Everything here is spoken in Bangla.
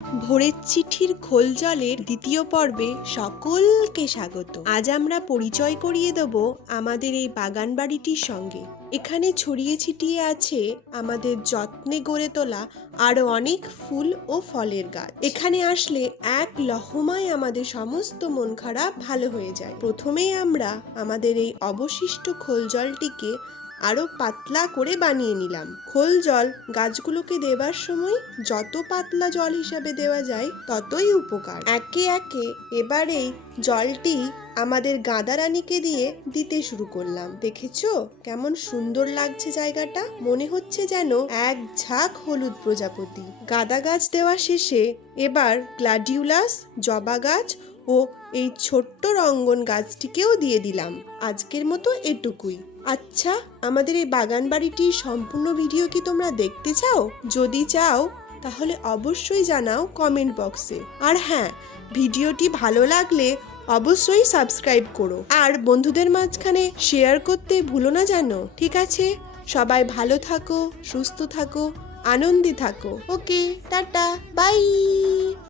ভোরের চিঠির খোল জলের দ্বিতীয় পর্বে সকলকে স্বাগত। আজ আমরা পরিচয় করিয়ে দেব আমাদের এই বাগান বাড়িটির সঙ্গে। এখানে ছড়িয়ে ছিটিয়ে আছে আমাদের যত্নে গড়ে তোলা আরো অনেক ফুল ও ফলের গাছ। এখানে আসলে এক লহমায় আমাদের সমস্ত মন খারাপ ভালো হয়ে যায়। প্রথমেই আমরা আমাদের এই অবশিষ্ট খোল জলটিকে আরো পাতলা করে বানিয়ে নিলাম। খোল জল গাছগুলোকে দেবার সময় যত পাতলা জল হিসাবে দেওয়া যায় ততই উপকার। একে একে এবারে জলটি আমাদের গাঁদা রানীকে দিয়ে দিতে শুরু করলাম। দেখেছো কেমন সুন্দর লাগছে জায়গাটা? মনে হচ্ছে যেন এক ঝাঁক হলুদ প্রজাপতি। গাঁদা গাছ দেওয়া শেষে এবার গ্লাডিউলাস, জবা গাছ ও এই ছোট্ট রঙ্গন গাছটিকেও দিয়ে দিলাম। আজকের মতো এটুকুই। আচ্ছা, আমাদের এই বাগান বাড়িটির সম্পূর্ণ ভিডিও কি তোমরা দেখতে চাও? যদি চাও তাহলে অবশ্যই জানাও কমেন্ট বক্সে। আর হ্যাঁ, ভিডিওটি ভালো লাগলে অবশ্যই সাবস্ক্রাইব করো আর বন্ধুদের মাঝখানে শেয়ার করতে ভুলো না যেন। ঠিক আছে, সবাই ভালো থাকো, সুস্থ থাকো, আনন্দে থাকো। ওকে, টাটা, বাই।